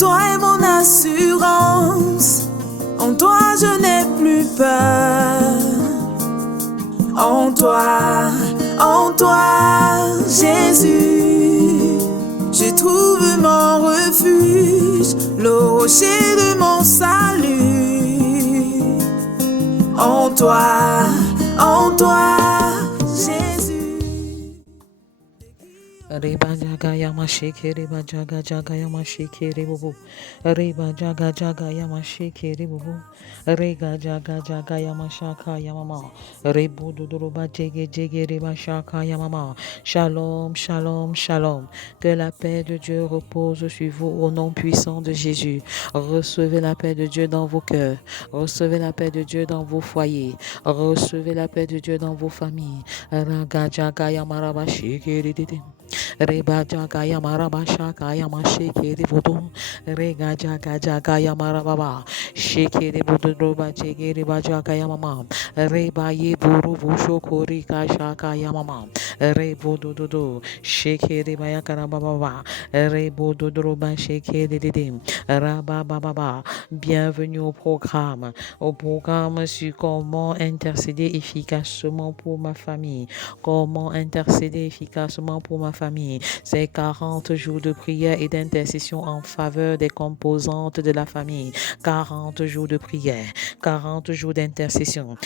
toi est mon assurance. En toi je n'ai plus peur. En toi, Jésus, je trouve mon refuge, le rocher de mon salut. En toi, Jésus. Reba jaga yama sheke reba jaga jaga yama sheke rebubu. Reba jaga jaga yama sheke rebubu. Rega jaga jaga yama shaka yamama. Rebu dudruba jege jege reba shaka yamama. Shalom, shalom, shalom. Que la paix de Dieu repose sur vous au nom puissant de Jésus. Recevez la paix de Dieu dans vos cœurs. Recevez la paix de Dieu dans vos foyers. Recevez la paix de Dieu dans vos familles. Raga jaga yama raba sheke redede. Reba jaga yamaraba shaka yamasheke de bodo. Rega jaga jaga yamaraba sheke de bodo roba jege reba jaga yamama. Reba ye buru busho korika shaka yamama. Rebo dodo sheke de baya karababa. Rebo dodo roba sheke de dedim. Raba baba. Bienvenue au programme sur comment intercéder efficacement pour ma famille. Comment intercéder efficacement pour ma famille. C'est 40 jours de prière et d'intercession en faveur des composantes de la famille. 40 jours de prière, 40 jours d'intercession.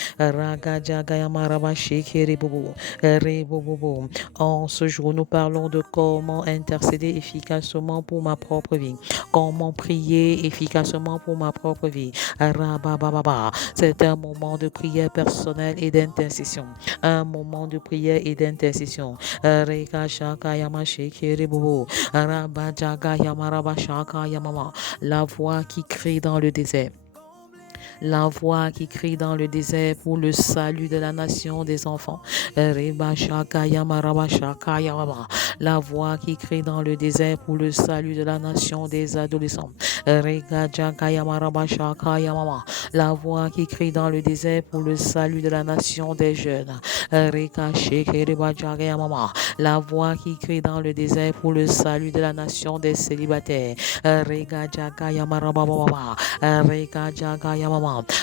En ce jour, nous parlons de comment intercéder efficacement pour ma propre vie. Comment prier efficacement pour ma propre vie. C'est un moment de prière personnelle et d'intercession. Un moment de prière et d'intercession. La voix qui crie dans le désert. La voix qui crie dans le désert pour le salut de la nation des enfants. La voix qui crie dans le désert pour le salut de la nation des adolescents. La voix qui crie dans le désert pour le salut de la nation des jeunes. La voix qui crie dans le désert pour le salut de la nation des célibataires.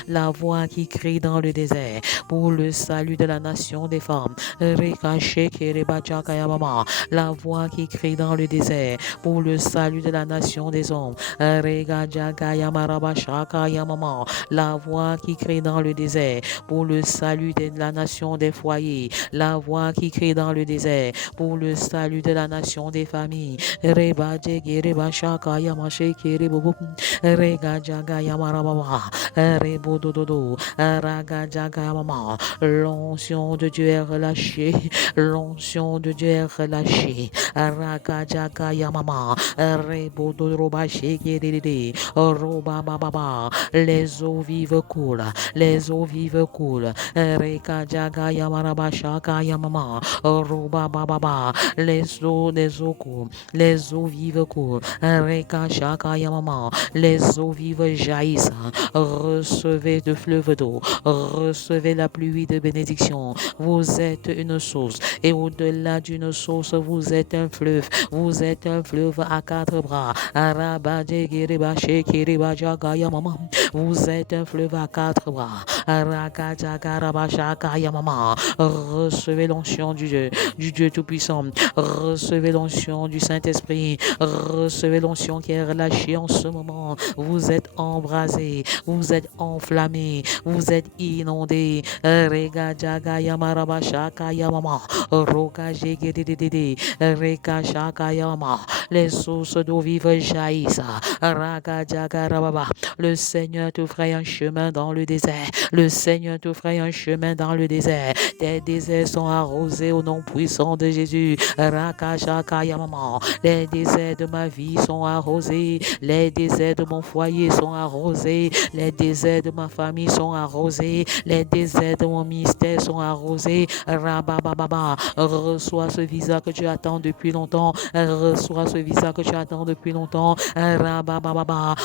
La voix qui crie dans le désert pour le salut de la nation des femmes. La voix qui crie dans le désert pour le salut de la nation des hommes. La voix qui crie dans le désert pour le salut de la nation des foyers. La voix qui crie dans le désert pour le salut de la nation des familles. L'onction de Dieu est relâchée. L'onction de Dieu est relâchée. Les eaux vives coulent. Les eaux vives coulent. Les eaux coulent. Les eaux vives coulent. Les eaux vives jaillissent. Recevez de fleuves d'eau. Recevez la pluie de bénédiction. Vous êtes une source. Et au-delà d'une source, vous êtes un fleuve. Vous êtes un fleuve à quatre bras. Vous êtes un fleuve à quatre bras. Recevez l'onction du Dieu Tout-Puissant. Recevez l'onction du Saint-Esprit. Recevez l'onction qui est relâchée en ce moment. Vous êtes embrasé. Vous êtes enflammé. Vous êtes inondé. Les sources d'eau vive jaillissent. Le Seigneur te fera un chemin dans le désert. Le Seigneur te fera un chemin dans le désert. Tes déserts sont arrosés au nom puissant de Jésus. Les déserts de ma vie sont arrosés. Les déserts de mon foyer sont arrosés. Les déserts de ma famille sont arrosés. Les déserts de mon ministère sont arrosés. Reçois ce visa que tu attends depuis longtemps. Reçois ce visa que tu attends depuis longtemps.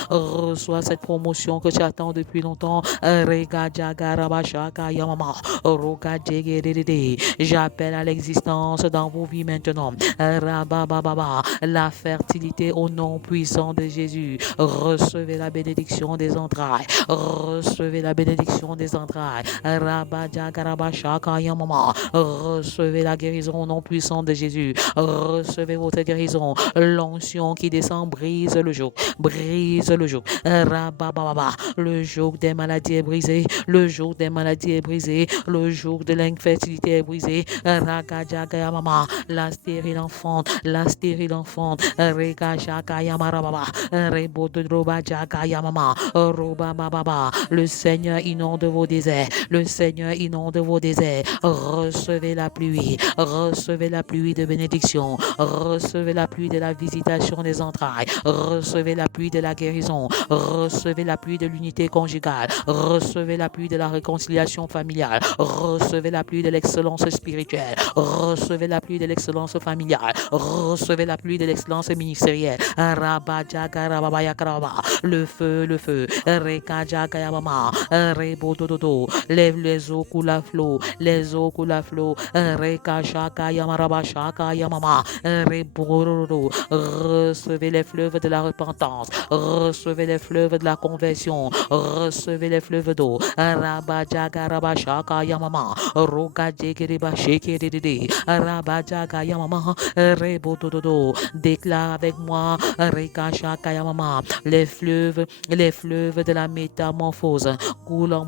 Reçois cette promotion que que tu attends depuis longtemps. Rega jaga rabashaka yamama. Roga jegedede. J'appelle à l'existence dans vos vies maintenant. Rabababa. La fertilité au nom puissant de Jésus. Recevez la bénédiction des entrailles. Recevez la bénédiction des entrailles. Rabba jaga rabashaka yamama. Recevez la guérison au nom puissant de Jésus. Recevez votre guérison. L'onction qui descend brise le joug. Brise le joug. Rabababa. Le joug des maladies est brisé. Le joug des maladies est brisé. Le joug de l'infertilité est brisé. Rakajagayamama. La stérile enfante. La stérile enfante. Rekashakayamarababa. Rebodrobajagayamama. Robababa. Le Seigneur inonde vos déserts. Le Seigneur inonde vos déserts. Recevez la pluie. Recevez la pluie de bénédiction. Recevez la pluie de la visitation des entrailles. Recevez la pluie de la guérison. Recevez la pluie de l'unité conjugale. Recevez la pluie de la réconciliation familiale. Recevez la pluie de l'excellence spirituelle. Recevez la pluie de l'excellence familiale. Recevez la pluie de l'excellence ministérielle. Le feu, le feu. Rekajagayamama. Rebodododo. Lève les eaux coulent à flot. Les eaux coulent à flot. Rekashakayamarabashaka yamama. Reborodo. Recevez les fleuves de la repentance. Recevez les fleuves de la conversion. Recevez les fleuves d'eau. Rabajaga rabashaka yamama. Roga jekeriba shekerede. Rabajaga yamama. Rebodododo. Déclare avec moi. Rekashaka yamama. Les fleuves de la métamorphose coulent en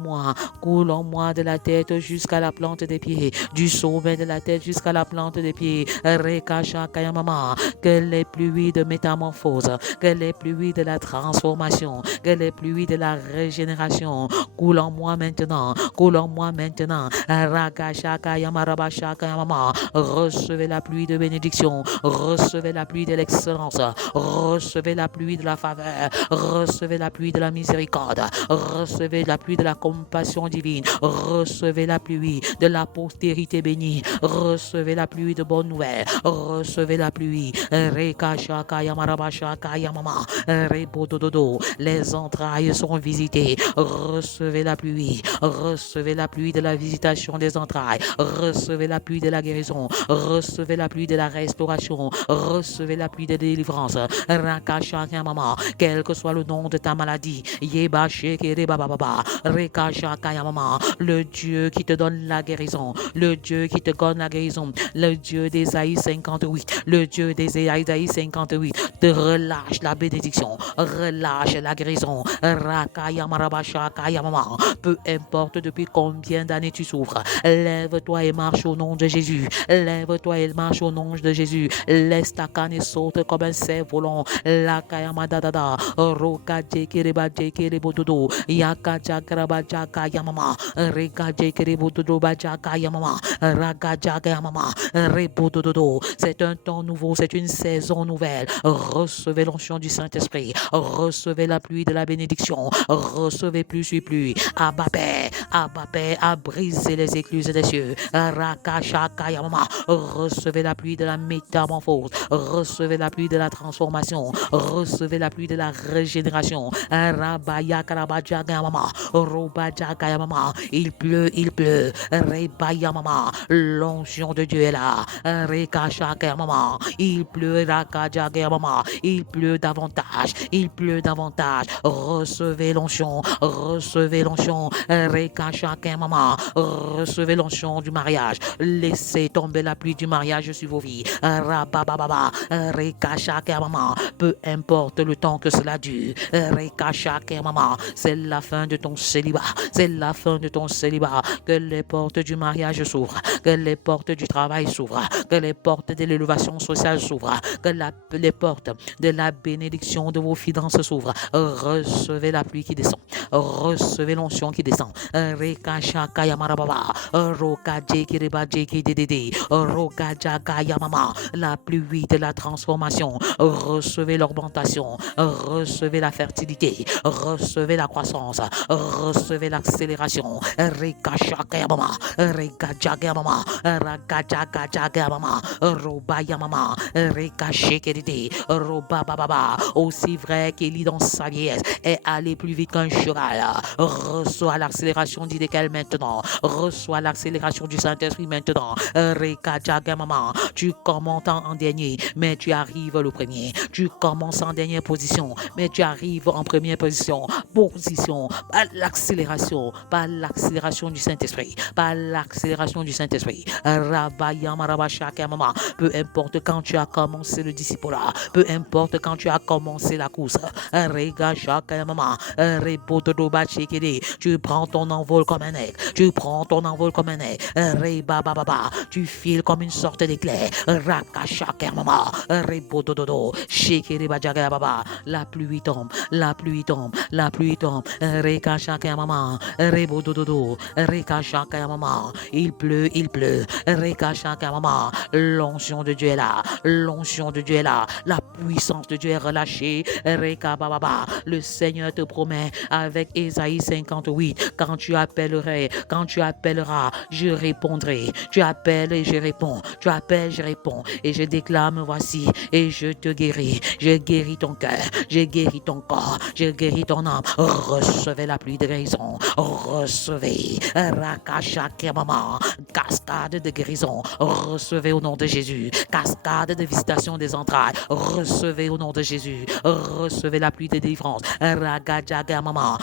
moi de la tête jusqu'à la plante des pieds, du sommet de la tête jusqu'à la plante des pieds. Rekashaka yamama. Que les pluies de métamorphose, que les pluies de la transformation, que les pluies de la régénération coulent en moi maintenant, coulent en moi maintenant. Rakashaka yamarabashaka yamama. Recevez la pluie de bénédiction, recevez la pluie de l'excellence, recevez la pluie de la faveur, recevez la pluie de la miséricorde, recevez la pluie de la compassion divine, recevez la pluie de la postérité bénie, recevez la pluie de bonnes nouvelles, recevez la pluie. Rekashaka yamarabashaka yamama. Rebodododo. Les entrailles sont visitées. Recevez la pluie. Recevez la pluie de la visitation des entrailles. Recevez la pluie de la guérison. Recevez la pluie de la restauration. Recevez la pluie de délivrance. Rakashaka yamama. Quel que soit le nom de ta maladie. Yeba shekere bababa. Rekashaka yamama. Le Dieu qui te donne la guérison. Le Dieu qui te donne la guérison. Le Dieu d'Ésaïe 58. Le Dieu d'Ésaïe 58. Te relâche la bénédiction. Relâche la guérison. Rakaya marabashaka yamama. Peu importe depuis combien d'années tu souffres. Lève-toi et marche au nom de Jésus. Lève-toi et marche au nom de Jésus. Laisse ta canne et saute comme un cerf-volant. Lakayama dadada. Roka jekeriba jekeribododo. Yaka jakaraba jaka yamama. Reka jekeribododo bajaka yamama. Raka jaka yamama. Rebodododo. C'est un temps nouveau. C'est une saison nouvelle. Recevez l'onction du Saint-Esprit. Recevez la pluie de la bénédiction. Recevez plus sur pluie. Abba Père a brisé les écluses des cieux. Rakashaka yamama. Recevez la pluie de la métamorphose. Recevez la pluie de la transformation. Recevez la pluie de la régénération. Rabaya karabajaga yamama. Robajaga yamama. Il pleut. Rebaya mama. L'onction de Dieu est là. Rekashaka yamama. Il pleut. Rakajaga yamama. Il pleut davantage. Recevez l'onction. Rekashaka yamama. Recevez l'onction du mariage. Laissez tomber la pluie du mariage sur vos vies. Rabababa. Rekashaka yamama. Peu importe le temps que cela dure. Rekashaka yamama. C'est la fin de ton célibat. Que les portes du mariage s'ouvrent. Que les portes du travail s'ouvrent. Que les portes de l'élévation sociale s'ouvrent. Que les portes de la bénédiction de vos finances s'ouvrent. Recevez la pluie qui descend. Recevez l'onction qui descend. Reka Shaka Yamarababa, Roka Jekiriba Jeki Dede, Roka Jaka Yamama, la pluie de la transformation, recevez l'augmentation, recevez la fertilité, recevez la croissance, recevez l'accélération, Reka Shaka Yamama, Reka Jaka Yamama, Raka Jaka Jaka Yamama, Roba Yamama, Reka Shekedi, Roba Baba, aussi vrai qu'Élie dans sa vieillesse est allé plus vite qu'un cheval. Reçois l'accélération d'Idékel maintenant. Reçois l'accélération du Saint-Esprit maintenant. Reka Jaga Mama, tu commences en dernier, mais tu arrives le premier. Tu commences en dernière position, mais tu arrives en première position. Par l'accélération du Saint-Esprit. Par l'accélération du Saint-Esprit. Rabayama Rabashaka Mama, peu importe quand tu as commencé le disciple-là, peu importe quand tu as commencé la course, Rega Shaka Mama, Rebotodoba Chekede, tu prends ton envol comme un aigle, tu prends ton envol comme un aigle, Reba Baba, tu files comme une sorte d'éclair, Raka Shaka Mama, Rebotododo, Shekede Bajaga Baba, la pluie tombe, la pluie tombe, la pluie tombe, Reka Shaka Mama, Rebotododo, Reka Shaka Mama, il pleut, Reka Shaka Mama, l'onction de Dieu est là, l'onction de Dieu est là, la puissance de Dieu est relâchée, Reka Baba, le Seigneur te promet avec Ésaïe 58, quand tu appelleras, je répondrai, tu appelles et je réponds, tu appelles, je réponds, et je déclame voici, et je te guéris, je guéris ton cœur, je guéris ton corps, je guéris ton âme, recevez la pluie de guérison, recevez, Rakashaka Mama, cascade de guérison, recevez au nom de Jésus, cascade de visitation des entrailles, recevez au nom de Jésus, recevez la pluie de délivrance, Ragajaga Mama,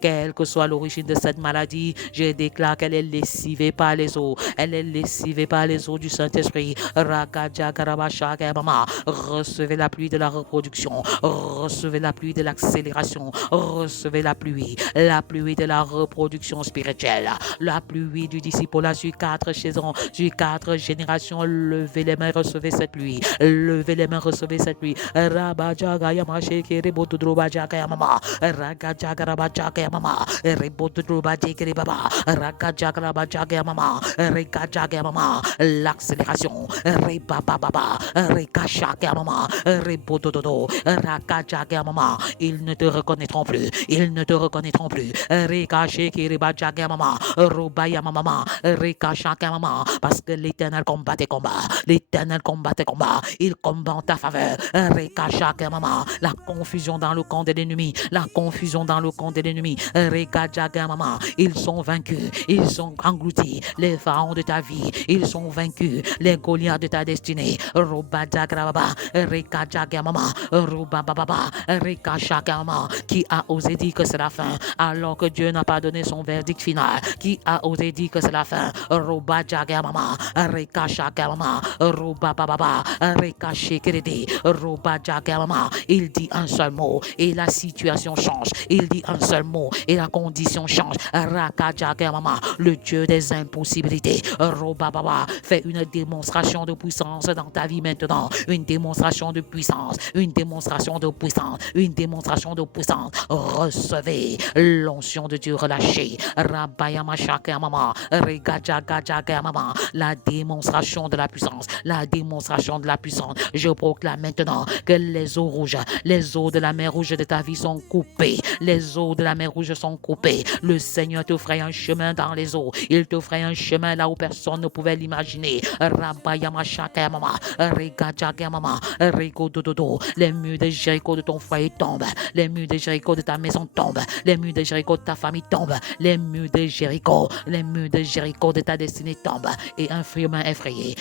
quelle que soit l'origine de cette maladie, je déclare qu'elle est lessivée par les eaux, elle est lessivée par les eaux du Saint-Esprit, Ragajaga Rabashaka Mama, recevez la pluie de la reproduction, recevez la pluie de l'accélération, recevez la pluie de la reproduction spirituelle, la pluie du disciple sur 4 saisons, sur 4 générations, levez les mains, recevez cette pluie, levez les mains, recevez cette pluie, Rabajaga Yamasheke Rebotudroba Jaka Yamama, Ragajaga Rabajaka Yamama, Rebotudroba Jeke Baba, Ragajaga Rabajaka Yamama, Regajaga Yamama, l'accélération, Rebaba Baba, Regashaka Yamama, Rebotododo, Ragajaga Yamama, ils ne te reconnaîtront plus, ils ne te reconnaîtront plus, Regasheke Rebajaga Yamama, Robaya Mama, Regashaka Yamama, parce que l'Éternel combat tes combats, l'Éternel combat tes combats, il combat en ta faveur, Rekashaka Mama, la confusion dans le camp de l'ennemi, la confusion dans le camp de l'ennemi, Rekajaga Mama, ils sont vaincus, ils sont engloutis, les pharaons de ta vie, ils sont vaincus, les Goliaths de ta destinée, Robajaga Baba, Rekajaga Mama, Robababa, Rekashaka Mama, qui a osé dire que c'est la fin, alors que Dieu n'a pas donné son verdict final, qui a osé dire que c'est la fin, Robajaga Mama, Rekashaka Mama, Robababa, Rekashikiridi, Robajaga Mama, il dit un seul mot et la situation change, il dit un seul mot et la condition change, Rakajaga Mama, le Dieu des impossibilités, Robababa, fait une démonstration de puissance dans ta vie maintenant, une démonstration de puissance, une démonstration de puissance, une démonstration de puissance, recevez l'onction de Dieu relâchée, Rabayama Shaka Mama, Regajaga Mama, la démonstration de la puissance, la démonstration de la puissance, je proclame maintenant que les eaux rouges, les eaux de la mer rouge de ta vie sont coupées, les eaux de la mer rouge sont coupées, le Seigneur te ferait un chemin dans les eaux, il te ferait un chemin là où personne ne pouvait l'imaginer, Rabayama Shaka Mama, Regajaga Mama, Regodododo, les murs de Jéricho de ton foyer tombent, les murs de Jéricho de ta maison tombent, les murs de Jéricho de ta famille tombent, les murs de Jéricho de ta destinée tombent, et un chemin effrayé,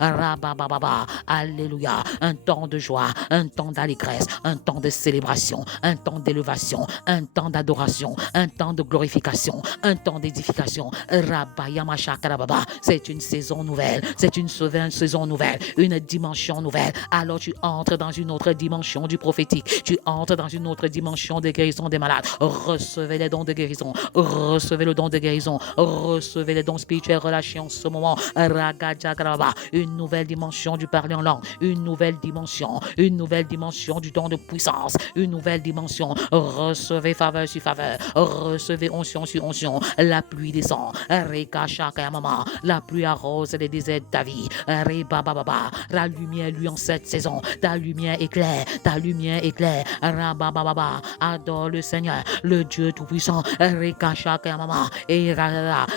Rabababa, alléluia, un temps de joie, un temps d'allégresse, un temps de célébration, un temps d'élévation, un temps d'adoration, un temps de glorification, un temps d'édification, Rabayama Shakarababa, c'est une saison nouvelle, c'est une saison nouvelle, une dimension nouvelle, alors tu entres dans une autre dimension du prophétique, tu entres dans une autre dimension de guérison des malades, recevez les dons de guérison, recevez le don de guérison, recevez les dons spirituels relâchés en ce moment, Ragajagraba, une nouvelle dimension du parler en langue, une nouvelle dimension du don de puissance, une nouvelle dimension, recevez Recevez faveur sur faveur. Recevez onction sur onction. La pluie descend. Reka Shaka Mama. La pluie arrose les déserts de ta vie. Reba Baba. La lumière lui en cette saison. Ta lumière éclaire. Ta lumière éclaire. Rabba Baba. Adore le Seigneur, le Dieu Tout-Puissant. Reka Shaka Mama. Et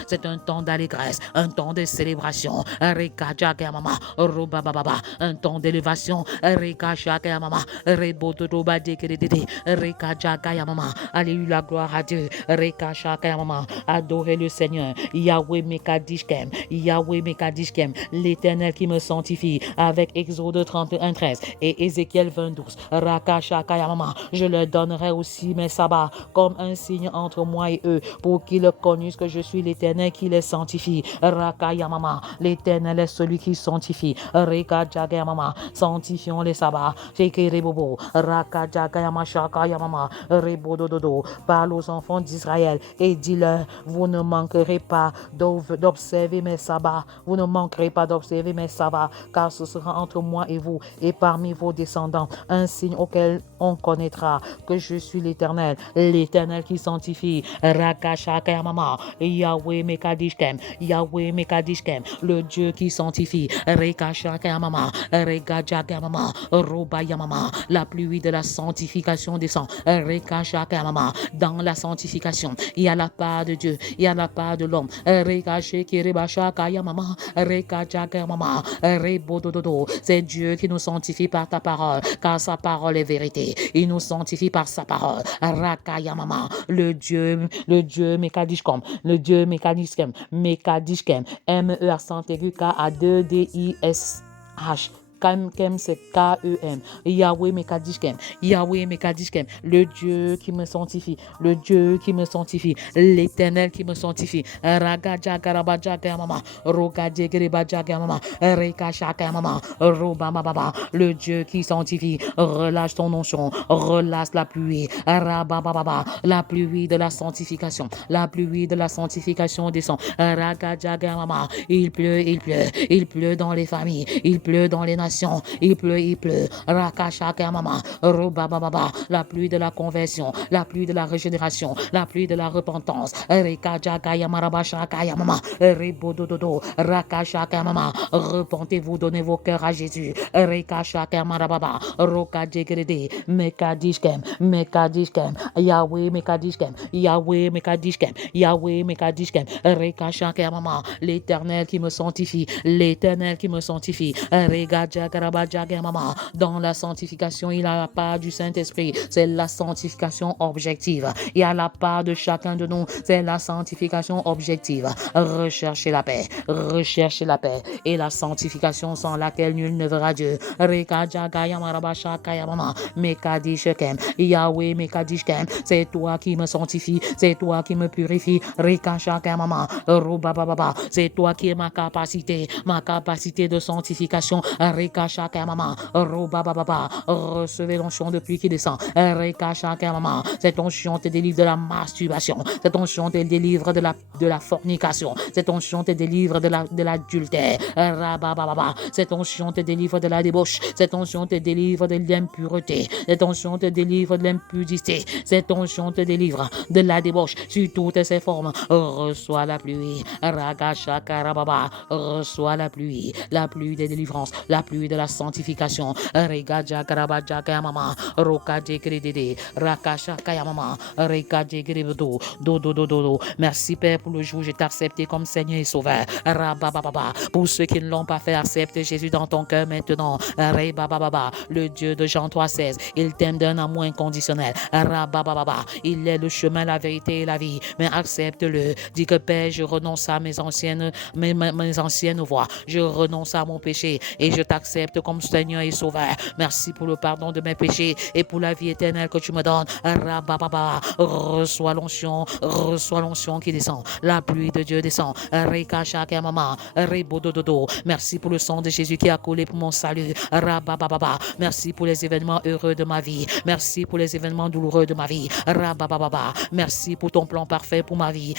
c'est un temps d'allégresse, un temps de célébration. Reka Shaka Mama. Roba Baba. Un temps d'élévation. Reka Shaka Mama. Rebo Dodoba Dekedede. Reka Shaka Mama. Alléluia, gloire à Dieu. Reka Shaka Mama. Adorez le Seigneur. Yahweh Mekadishkem. Yahweh Mekadishkem. L'Éternel qui me sanctifie. Avec Exode 31, 13 et Ézéchiel 22. Raka Shaka Mama. Je leur donnerai aussi mes sabbats comme un signe entre moi et eux pour qu'ils connusent que je suis l'Éternel qui les sanctifie. Raka Yamama. L'Éternel est celui qui sanctifie. Reka Jaga Yamama. Sanctifions les sabbats. Rebobo, Raka Jaga Yama Shaka Yamama, Rebodododo. Parle aux enfants d'Israël et dis-leur, vous ne manquerez pas d'observer mes sabbats. Vous ne manquerez pas d'observer mes sabbats, car ce sera entre moi et vous et parmi vos descendants un signe auquel on connaîtra que je suis l'Éternel, l'Éternel qui sanctifie. Raka Shaka Yamama, Yahweh Mekadishkem, Yahweh Mekadishkem, le Dieu qui sanctifie. Reka Shaka Yamama, Reka Jaga Yamama, Roba Yamama, la pluie de la sanctification descend. Reka Shaka Yamama, dans la sanctification, il y a la part de Dieu, il y a la part de l'homme. Reka Shekireba Shaka Yamama, Reka Jaga Yamama, Rebodododo, c'est Dieu qui nous sanctifie par ta parole, car sa parole est vérité. Il nous sanctifie par sa parole. Raka Yamama, le Dieu Mekadishkom, le Dieu Mekadishkem, Mekadishkem, M-E accent aigu K-A-2-D-I-S-H. Kem c'est K-E-M. Yahweh Mekadishkem. Yahweh Mekadishkem. Le Dieu qui me sanctifie. Le Dieu qui me sanctifie. L'Éternel qui me sanctifie. Raga Jagaraba Jagamama. Roga Jegereba Jagamama. Reka Shakamama. Roba Baba. Le Dieu qui sanctifie. Relâche ton onction. Relâche la pluie. Rabababa. La pluie de la sanctification. La pluie de la sanctification descend. Raga Jagamama. Il pleut, il pleut. Il pleut dans les familles. Il pleut dans les nations. Il pleut. Raka Shaka Mama. Roba Baba. La pluie de la conversion. La pluie de la régénération. La pluie de la repentance. Reka Jaga Yamaraba Shaka Yamama. Rebodododo. Raka Shaka Mama. Repentez-vous, donnez vos cœurs à Jésus. Reka Shaka Marababa. Roka Jegrede. Mekadishkem. Mekadishkem. Yahweh Mekadishkem. Yahweh Mekadishkem. Yahweh Mekadishkem. Reka Shaka Mama. L'Éternel qui me sanctifie. L'Éternel qui me sanctifie. Rega Dans la sanctification, il y a la part du Saint-Esprit. C'est la sanctification objective. Il y a la part de chacun de nous. C'est la sanctification objective. Recherchez la paix. Recherchez la paix. Et la sanctification sans laquelle nul ne verra Dieu. Yahweh Mekadishkem. C'est toi qui me sanctifie. C'est toi qui me purifie. C'est toi qui es ma capacité de sanctification. Reka Shaka Mama, Roba Baba, recevez l'onction de pluie qui descend. Reka Shaka Mama, cette onction te délivre de la masturbation. Cette onction te délivre de la fornication. Cette onction te délivre de l'adultère. Rababa, cette onction te délivre de la débauche. Cette onction te délivre de l'impureté. Cette onction te délivre de l'impudicité. Cette onction te délivre de la débauche sur toutes ses formes. Reçois la pluie. Raga Shaka Rababa, reçois la pluie des délivrances. La pluie de la sanctification. Rega Jagaraba Jagamama. Roka Jegredede. Raka Shakayamama. Rega Jegredo. Do. Merci Père pour le jour où je t'ai accepté comme Seigneur et Sauveur. Rabababa. Pour ceux qui ne l'ont pas fait, accepte Jésus dans ton cœur maintenant. Rebababa. Le Dieu de Jean 3,16. Il t'aime d'un amour inconditionnel. Rabababa. Il est le chemin, la vérité et la vie. Mais accepte-le. Dis que Père, je renonce à mes anciennes voies. Je renonce à mon péché et je t'accepte comme Seigneur et Sauveur. Merci pour le pardon de mes péchés et pour la vie éternelle que tu me donnes. Rabababa. Reçois l'onction qui descend. La pluie de Dieu descend. Reka Shaka Mama. Rebodododo. Merci pour le sang de Jésus qui a coulé pour mon salut. Rabababa. Merci pour les événements heureux de ma vie. Merci pour les événements douloureux de ma vie. Rabababa. Merci pour ton plan parfait pour ma vie.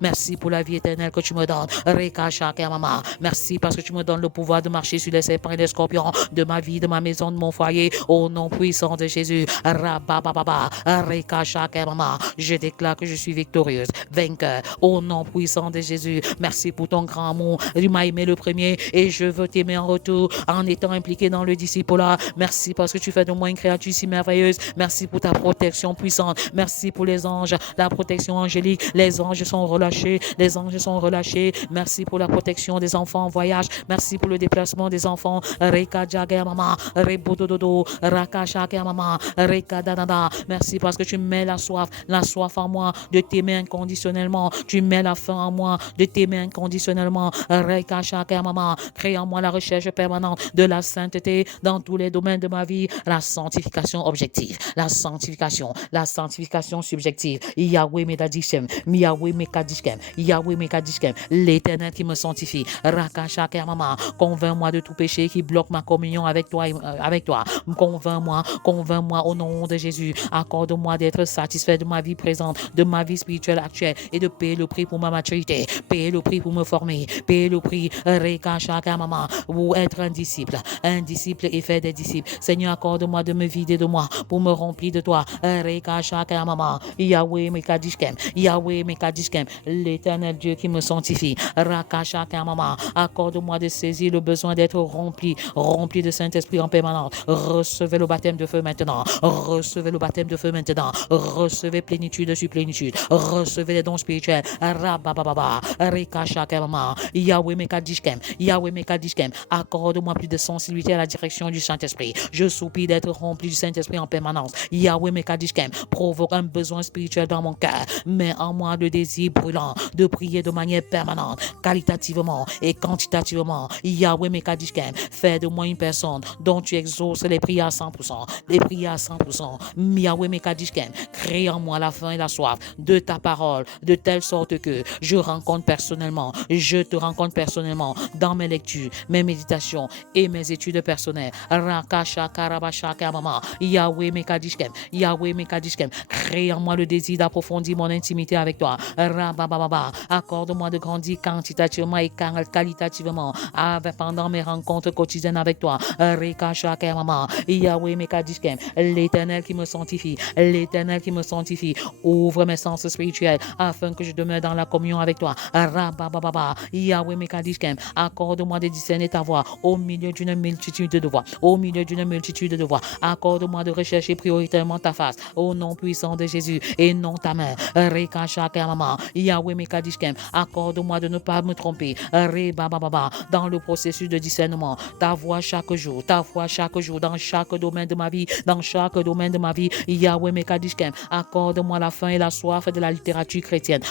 Merci pour la vie éternelle que tu me donnes. Reka Shaka Mama. Merci parce que tu me donnes le pouvoir de marcher marcher sur les serpents et les scorpions de ma vie, de ma maison, de mon foyer, au nom puissant de Jésus. Rabababa, Rekashakemama. Je déclare que je suis victorieuse, vainqueur, au nom puissant de Jésus. Merci pour ton grand amour. Tu m'as aimé le premier et je veux t'aimer en retour en étant impliqué dans le disciple-là. Merci parce que tu fais de moi une créature si merveilleuse. Merci pour ta protection puissante. Merci pour les anges, la protection angélique. Les anges sont relâchés. Les anges sont relâchés. Merci pour la protection des enfants en voyage. Merci pour le déplacement des enfants. Reka Jaga Mama, Rebodododo, Raka Shaka Mama, Reka Danada. Merci parce que tu mets la soif en moi de t'aimer inconditionnellement. Tu mets la faim en moi de t'aimer inconditionnellement. Reka Shaka Mama, crée en moi la recherche permanente de la sainteté dans tous les domaines de ma vie. La sanctification objective, la sanctification subjective. Yahweh Mekadishem, Yahweh Mekadishem, Yahweh Mekadishem, l'Éternel qui me sanctifie. Raka Shaka Mama, convainc-moi de tout péché qui bloque ma communion avec toi. Convainc-moi au nom de Jésus. Accorde-moi d'être satisfait de ma vie présente, de ma vie spirituelle actuelle et de payer le prix pour ma maturité, payer le prix pour me former, payer le prix Reka Shaka Mama, pour être un disciple et faire des disciples. Seigneur, accorde-moi de me vider de moi pour me remplir de toi. Reka Shaka Mama, Yahweh Mekadishkem, Yahweh Mekadishkem, l'Éternel Dieu qui me sanctifie. Raka Shaka Mama, accorde-moi de saisir le besoin d'être rempli de Saint-Esprit en permanence. Recevez le baptême de feu maintenant. Recevez le baptême de feu maintenant. Recevez plénitude sur plénitude. Recevez les dons spirituels. Rabababa, Reka Shaka Mama, Yahweh Mekadishkem, Yahweh Mekadishkem, accorde-moi plus de sensibilité à la direction du Saint-Esprit. Je soupire d'être rempli du Saint-Esprit en permanence. Yahweh Mekadishkem, provoque un besoin spirituel dans mon cœur. Mets en moi le désir brûlant de prier de manière permanente, qualitativement et quantitativement. Yahweh Mekadishkem, fais de moi une personne dont tu exauces les prières à 100%. Les prières à 100%. Yahweh Mekadishkem, crée en moi la faim et la soif de ta parole, de telle sorte que je te rencontre personnellement dans mes lectures, mes méditations et mes études personnelles. Rakasha Karabashaka Mama, Yahweh Mekadishkem, Yahweh Mekadishkem, crée en moi le désir d'approfondir mon intimité avec toi. Rabababa, accorde-moi de grandir quantitativement et qualitativement pendant mes rencontres quotidiennes avec toi. Rekashaka Mama, Yahweh Mekadishkem, l'Éternel qui me sanctifie, l'Éternel qui me sanctifie, ouvre mes sens spirituels afin que je demeure dans la communion avec toi. Rabababa, Yahweh Mekadishkem, accorde-moi de discerner ta voix au milieu d'une multitude de voix, accorde-moi de rechercher prioritairement ta face au nom puissant de Jésus et non ta main. Rekashaka Mama, Yahweh Mekadishkem, accorde-moi de ne pas me tromper dans le processus de discernement. Ta voix chaque jour, dans chaque domaine de ma vie, Yahweh Mekadishkem, accorde-moi la faim et la soif de la littérature chrétienne.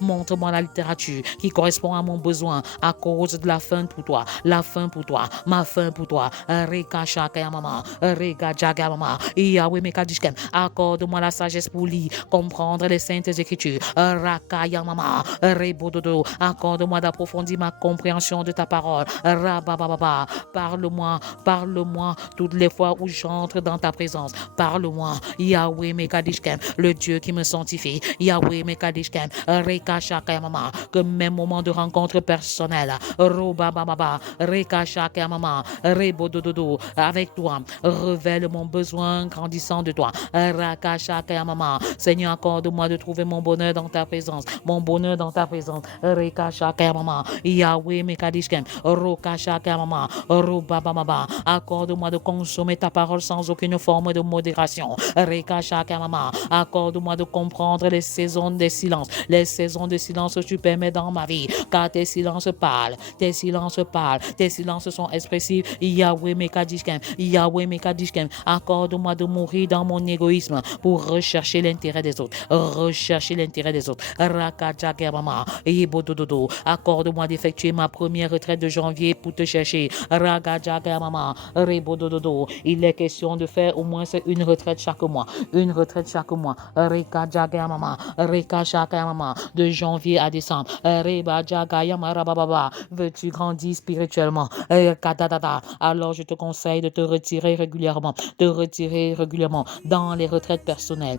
Montre-moi la littérature qui correspond à mon besoin à cause de la faim pour toi, ma faim pour toi. Rekashaka Mama, Reka Mama, Yahweh Mekadishkem, accorde-moi la sagesse pour lire, comprendre les saintes écritures. Rakaya Mama, Rebododo, accorde-moi d'approfondir ma compréhension de ta parole. Rabababa, parle-moi toutes les fois où j'entre dans ta présence. Parle-moi, Yahweh Mekadishkem, le Dieu qui me sanctifie. Yahweh Mekadishkem, Rekashaka Mama, que mes moments de rencontre personnelle, Robababa, Rekashaka Mama, Rebodododo, avec toi, révèle mon besoin grandissant de toi. Rakashaka Mama, Seigneur, accorde-moi de trouver mon bonheur dans ta présence. Rekashaka Mama, Yahweh Mekadishkem, Rokashaka Mama, Robababa, accorde-moi de consommer ta parole sans aucune forme de modération. Rekashaka Mama, accorde-moi de comprendre les saisons des silences, que tu permets dans ma vie, car tes silences parlent, tes silences sont expressifs. Yahweh Mekadishkem, accorde-moi de mourir dans mon égoïsme pour rechercher l'intérêt des autres. Rakajaka Mama, Yebodododo, accorde-moi d'effectuer ma première retraite de janvier pour te chercher. Rakajaka Mama, Rebodododo, il est question de faire au moins une retraite chaque mois. Rekajaka Mama, Rekashaka Mama, de janvier à décembre. Rebajaka Yamarababa, veux-tu grandir spirituellement? Alors je te conseille de te retirer régulièrement dans les retraites personnelles.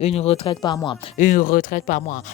Une retraite par mois.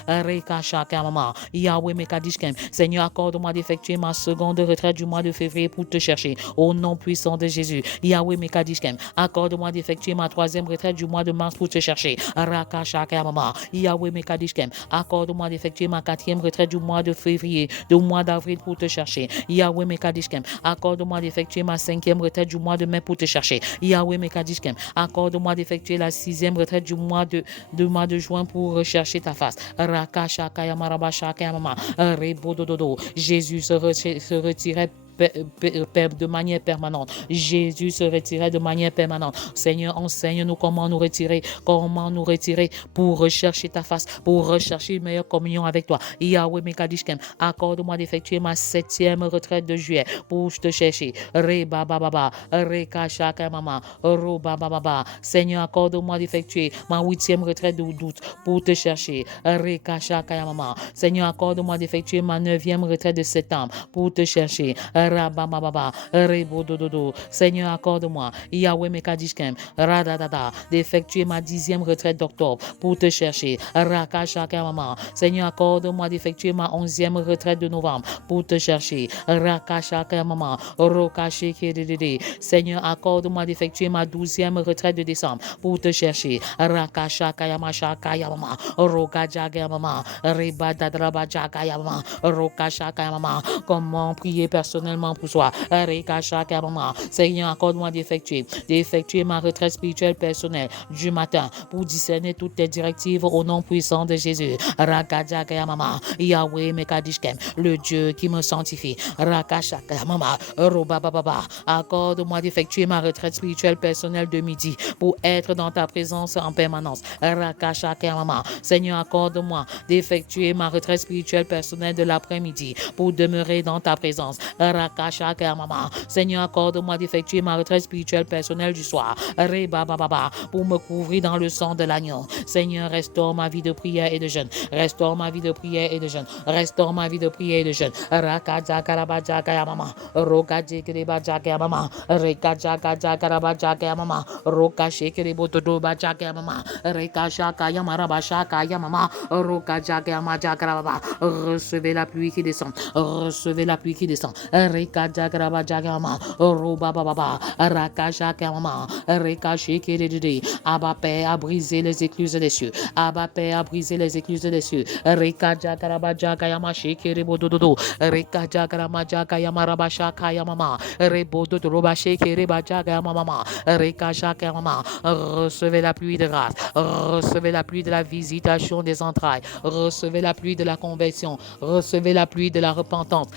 Rekashaka Mama, Yahweh Mekadishkem, Seigneur, accorde-moi d'effectuer d'effectuer ma seconde retraite du mois de février pour te chercher. Au nom puissant de Jésus. Yahweh Mekadishkem. Accorde-moi d'effectuer ma troisième retraite du mois de mars pour te chercher. Rakashaka Mama. Yahweh Mekadishkem. Accorde-moi d'effectuer ma quatrième retraite du mois de février, du mois d'avril pour te chercher. Yahweh Mekadishkem. Accorde-moi d'effectuer ma cinquième retraite du mois de mai pour te chercher. Yahweh Mekadishkem. Accorde-moi d'effectuer la sixième retraite du mois de juin pour rechercher ta face. Rakashaka Yamarabashaka Mama. Rebodododo. Jésus se retirait de manière permanente. Jésus se retirait de manière permanente. Seigneur, enseigne-nous comment nous retirer pour rechercher ta face, pour rechercher une meilleure communion avec toi. Yahweh Mekadishkem, accorde-moi d'effectuer ma septième retraite de juillet pour te chercher. Reba baba, Reka shaka mama, Roba baba. Seigneur, accorde-moi d'effectuer ma huitième retraite d'août pour te chercher. Reka shaka mama. Seigneur, accorde-moi d'effectuer ma neuvième retraite de septembre pour te chercher. Rabababa, Rebodododo. Seigneur, accorde-moi, Yahweh Mekadishkem, Radadada, d'effectuer ma dixième retraite d'octobre pour te chercher. Rakashaka Mama. Seigneur, accorde-moi d'effectuer ma onzième retraite de novembre pour te chercher. Rakashaka Mama. Rokasheke. Seigneur, accorde-moi d'effectuer ma douzième retraite de décembre pour te chercher. Rakashaka Yamashaka Yamama. Rokajaga Mama. Rebadadrabajaka Yamama. Rokashaka Mama. Comment prier personnellement pour soi. Seigneur, accorde-moi d'effectuer ma retraite spirituelle personnelle du matin pour discerner toutes tes directives au nom puissant de Jésus. Yahweh Mekadishkem, le Dieu qui me sanctifie. Accorde-moi d'effectuer ma retraite spirituelle personnelle de midi pour être dans ta présence en permanence. Seigneur, accorde-moi d'effectuer ma retraite spirituelle personnelle de l'après-midi pour demeurer dans ta présence. Seigneur, accorde-moi d'effectuer ma retraite spirituelle personnelle du soir. Pour me couvrir dans le sang de l'agneau. Seigneur, restaure ma vie de prière et de jeûne. Restaure ma vie de prière et de jeûne. Restaure ma vie de prière et de jeûne. Recevez la pluie qui descend. Recevez la pluie qui descend. Abba Père a brisé les écluses des cieux. Abba Père a brisé les écluses des cieux. Recevez la pluie de grâce. Recevez la pluie de la visitation des entrailles. Recevez la pluie de la conversion. Recevez la pluie de la repentance.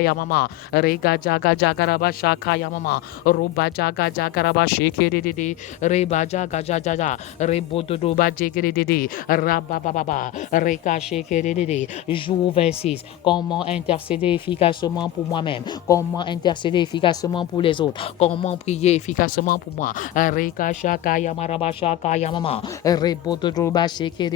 Yamama, Rega Jaga Jagaraba Shaka Yamama, Ruba Jaga Jagaraba Shake, Reba Jaga Jaja, Rebodoba Jegede, Rabababa, Reka Shake, jour 26. Comment intercéder efficacement pour moi-même? Comment intercéder efficacement pour les autres? Comment prier efficacement pour moi? Reka Shaka Yamaraba Shaka Yamama, Rebodoba Shake,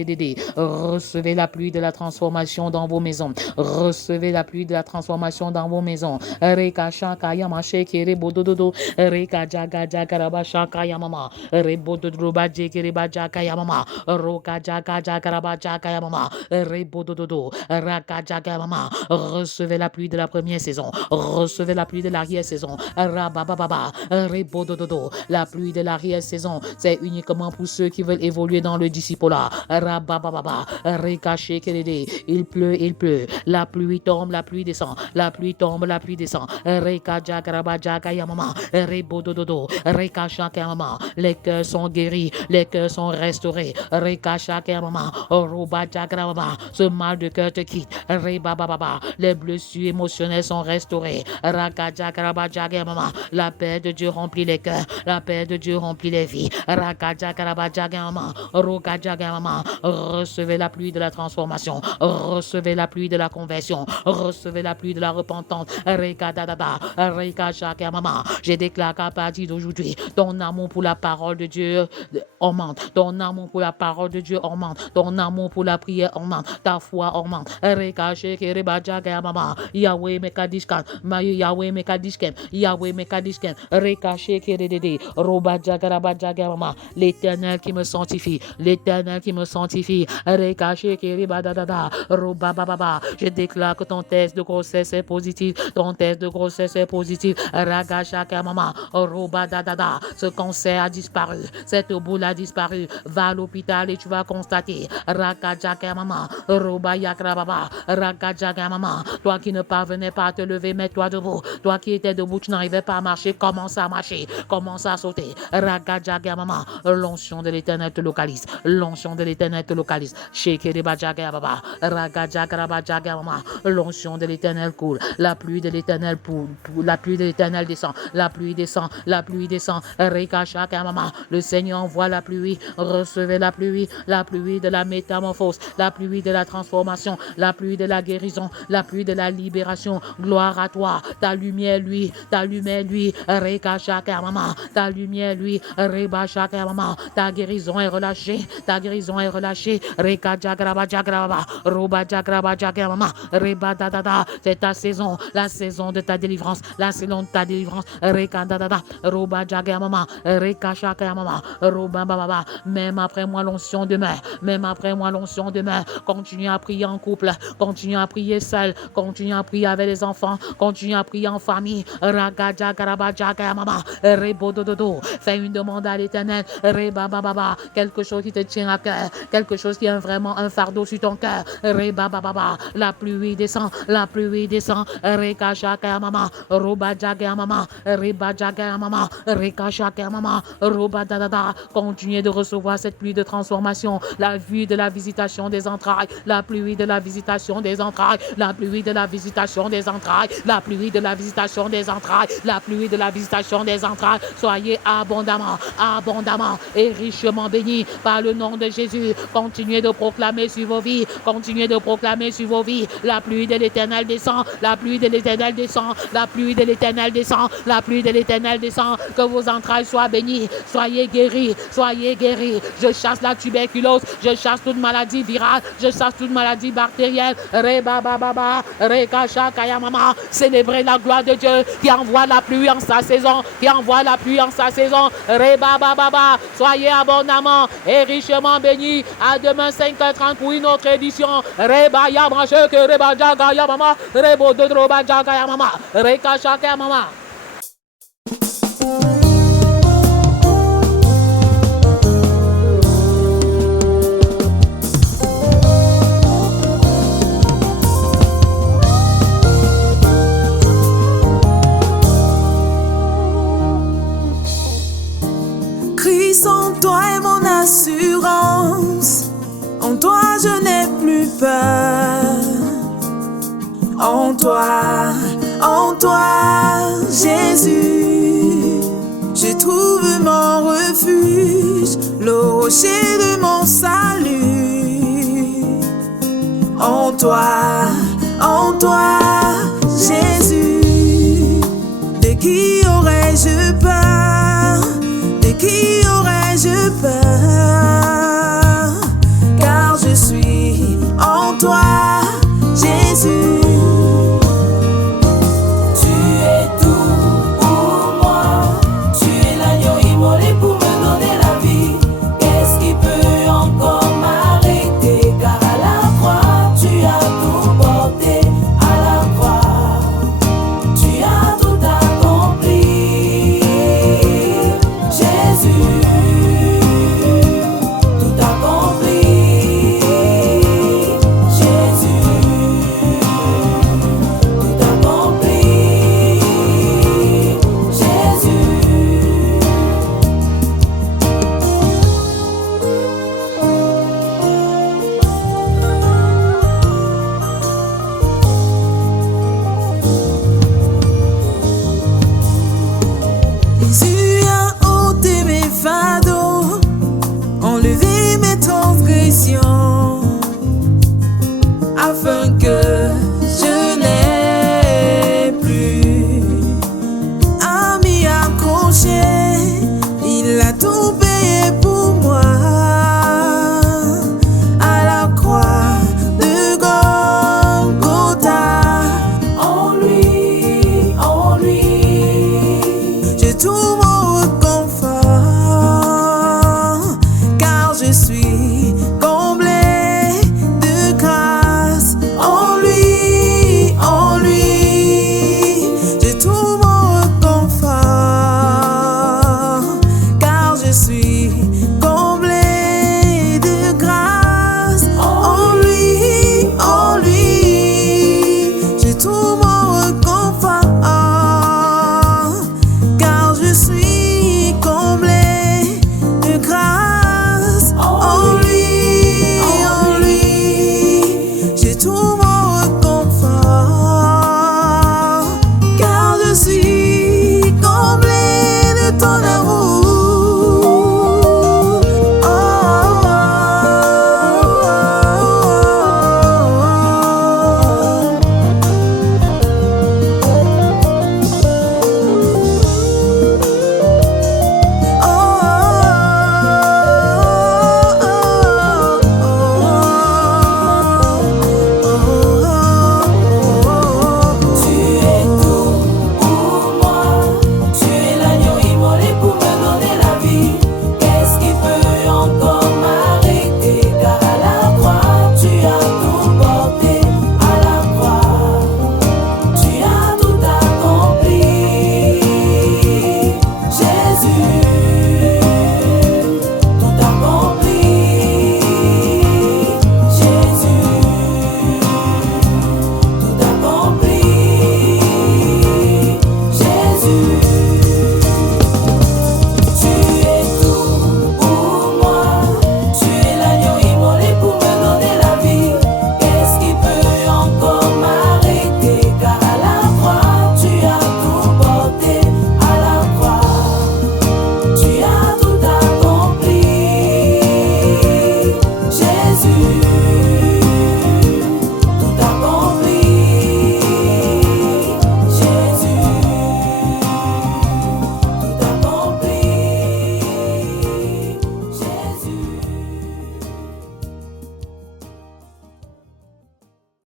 recevez la pluie de la transformation dans vos maisons. Recevez la pluie de la transformation dans vos maisons. Reka shaka yama shekere bodododo. Reka jaga jaga raba shaka yamama. Rebododo ba jekere ba jaka yamama. Roka jaga jaga raba jaka yamama. Rebododo. Raka jaga yamama. Recevez la pluie de la première saison. Recevez la pluie de l'arrière-saison. Rabababa. Rebododo. La pluie de l'arrière-saison, c'est uniquement pour ceux qui veulent évoluer dans le discipolat. Rabababa. Reka shekere. Il pleut. La pluie tombe, la pluie descend. La pluie tombe, la pluie descend. Reka jagaraba jagayamama. Rebodododo. Reka shakayamama. Les cœurs sont guéris, les cœurs sont restaurés. Reka shakayamama. Roba jagaraba. Ce mal de cœur te quitte. Rebababa. Les blessures émotionnelles sont restaurées. Raka jagaraba jagayamama. La paix de Dieu remplit les cœurs. La paix de Dieu remplit les vies. Raka jagaraba jagayamama. Roka jagayamama. Recevez la pluie de la transformation. Recevez la pluie de la conversion. Recevez la pluie de la repentance. Je déclare qu'à partir d'aujourd'hui, ton amour pour la parole de Dieu augmente. Ton amour pour la parole de Dieu augmente. Ton amour pour la prière augmente. Ta foi augmente. Yahweh Mekadishkan, Yahweh Mekadishken, Yahweh Mekadishken, Rekache Kedede, Roba Jagaraba Jagarama, l'Éternel qui me sanctifie, l'Éternel qui me sanctifie, Rekache Kedebadada, Roba Baba. Je déclare que ton test de grossesse est positif, ton test de grossesse est positif, Ragacha Kamama, Roba Dada, ce cancer a disparu, cette boule a disparu, va à l'hôpital et tu vas constater, Ragacha Kamama, Roba Yakrababa, Ragacha Kamama, toi qui ne parvenais pas à te lever, mets-toi debout. Toi qui étais debout, tu n'arrivais pas à marcher, commence à marcher, commence à sauter. Ragajagamama, l'onction de l'Éternel te localise, l'onction de l'Éternel te localise. Shekeribajagababa, Ragajagrabajagamama, l'onction de l'Éternel coule, la pluie de l'Éternel la pluie de l'Éternel descend, la pluie descend, la pluie descend. Rekachakamama, le Seigneur envoie la pluie, recevez la pluie de la métamorphose, la pluie de la transformation, la pluie de la guérison, la pluie de la libération. Gloire à toi, ta lumière lui, Rekachakamama, ta lumière lui, Rebachakamama, ta guérison est relâchée, ta guérison est relâchée. Rekajagrabajagraba, Robajagrabajagamama, Rebadadada, c'est ta saison, la saison de ta délivrance, la saison de ta délivrance. Rekadadada, Robajagamama, Rekachakamama, Robababa, même après moi l'onction demeure, même après moi l'onction demeure. Continue à prier en couple, continue à prier seul, continue à prier avec les enfants, continue à prier en famille. Ragajagarabajagama, Rebodododo, fais une demande à l'Éternel, Rebababa, quelque chose qui te tient à cœur, quelque chose qui est vraiment un fardeau sur ton cœur. Rebababa, la pluie descend, Rekashakamama, Robajagamama, Rebajagamama, Rekashakamama, Robadadada. Continuez de recevoir cette pluie de transformation, la vue de la visitation des entrailles, la pluie de la visitation des entrailles, la pluie de la visitation des entrailles, la pluie de la visitation des entrailles, la pluie de la visitation des entrailles. Soyez abondamment, abondamment et richement bénis par le nom de Jésus. Continuez de proclamer sur vos vies, continuez de proclamer sur vos vies. La pluie de l'Éternel descend, la pluie de l'Éternel descend, la pluie de l'Éternel descend, la pluie de l'Éternel descend. Que vos entrailles soient bénies, soyez guéris, soyez guéris. Je chasse la tuberculose, je chasse toute maladie virale, je chasse toute maladie bactérienne. Rebababa, Rekashakayamama. Célébrez la gloire de Dieu qui envoie la pluie en sa saison, qui envoie la pluie en sa saison. Rebababa, soyez abondamment et richement bénis. À demain 5h30 pour une autre édition. Reba Yamasheke, Reba Jagayamama, Rebo Dodroba Jagayamama, Rekashakayamama. Christ en toi est mon assurance, en toi je n'ai plus peur. En toi, Jésus, je trouve mon refuge, le rocher de mon salut. En toi, Jésus, de qui aurais-je peur? De qui aurais-je peur? Car je suis en toi, Jésus. Tu es tout pour moi. Tu es l'agneau immolé pour me donner la vie. Qu'est-ce qui peut encore m'arrêter? Car à la croix, tu as tout porté. À la croix, tu as tout accompli. Jésus, tout accompli. Jésus, tout accompli. Jésus. Jésus a ôté mes fardeaux, enlevé mes transgressions.